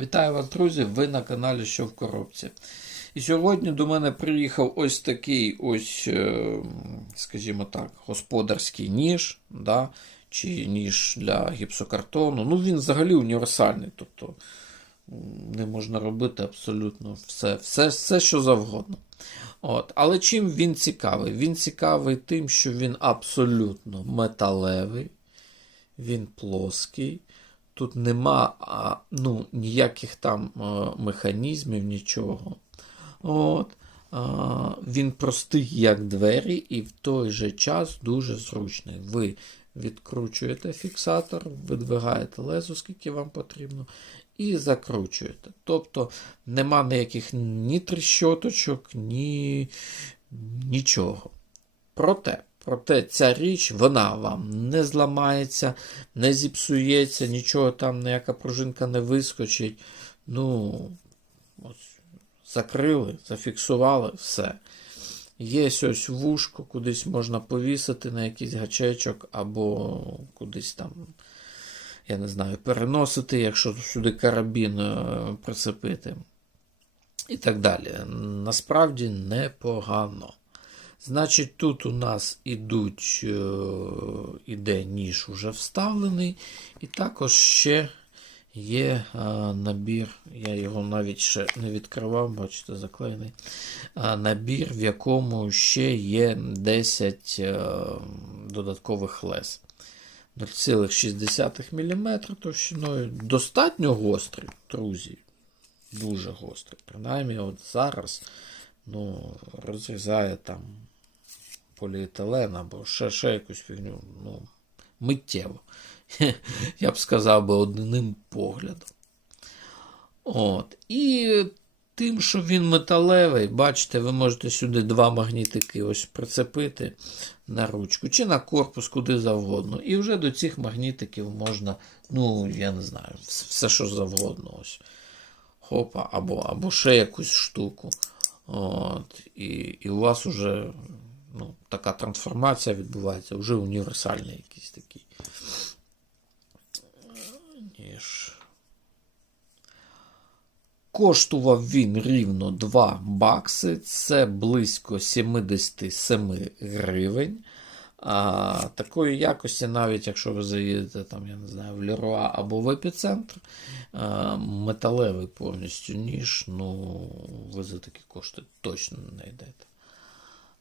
Вітаю вас, друзі! Ви на каналі Що в коробці. І сьогодні до мене приїхав ось такий ось, е, скажімо так, господарський ніж, да, чи ніж для гіпсокартону. Ну, він взагалі універсальний. Тобто не можна робити абсолютно все, все, все що завгодно. От. Але чим він цікавий? Він цікавий тим, що він абсолютно металевий, він плоский. Тут нема ну, ніяких там механізмів, нічого. От. Він простий, як двері, і в той же час дуже зручний. Ви відкручуєте фіксатор, видвигаєте лезо, скільки вам потрібно, і закручуєте. Тобто нема ніяких ні тріщоточок, ні нічого. Проте, проте ця річ, вона вам не зламається, не зіпсується, нічого там, ніяка пружинка не вискочить. Ну, ось, закрили, зафіксували, все. Є ось вушко, кудись можна повісити на якийсь гачечок, або кудись там, я не знаю, переносити, якщо сюди карабін е, прицепити. І так далі. Насправді непогано. Значить, тут у нас ідуть, е, іде ніж уже вставлений, і також ще є е, набір, я його навіть ще не відкривав, бачите, заклеєний. е, Набір, в якому ще є 10 е, додаткових лез. 0,6 мм товщиною. Достатньо гострий, друзі. Дуже гострий. Принаймні, от зараз ну, розрізає там поліетилен або ще, ще якусь фігню. Ну, миттєво. Я б сказав би одним поглядом. От. І тим, що він металевий, бачите, ви можете сюди два магнітики ось прицепити на ручку чи на корпус, куди завгодно. І вже до цих магнітиків можна, ну, я не знаю, все що завгодно. ось. Хопа, або, або ще якусь штуку. От, і, і у вас вже ну, така трансформація відбувається, вже універсальний якийсь такий. Ніж. Коштував він рівно 2 бакси, це близько 77 гривень. А, такої якості, навіть якщо ви заїдете там, я не знаю, в Леруа або в епіцентр, а, металевий повністю ніж, ну, ви за такі кошти точно не знайдете.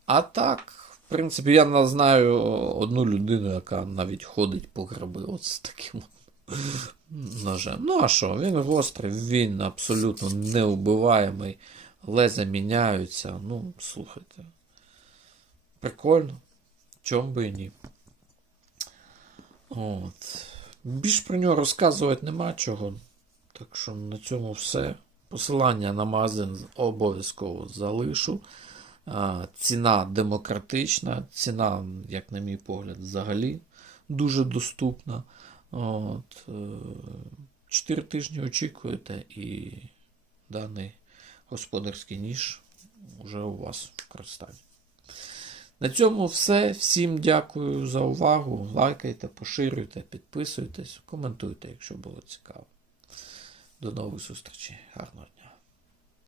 А так, в принципі, я знаю одну людину, яка навіть ходить по гриби от з таким ножем. Ну, а що, він гострий, він абсолютно неубиваємий, леза міняються. Ну, слухайте. Прикольно. Чому би і ні. От. Більш про нього розказувати нема чого. Так що на цьому все. Посилання на магазин обов'язково залишу. Ціна демократична, ціна, як на мій погляд, взагалі дуже доступна. От, е, Чотири тижні очікуєте, і даний господарський ніж вже у вас в користанні. На цьому все. Всім дякую за увагу. Лайкайте, поширюйте, підписуйтесь, коментуйте, якщо було цікаво. До нових зустрічей. Гарного дня.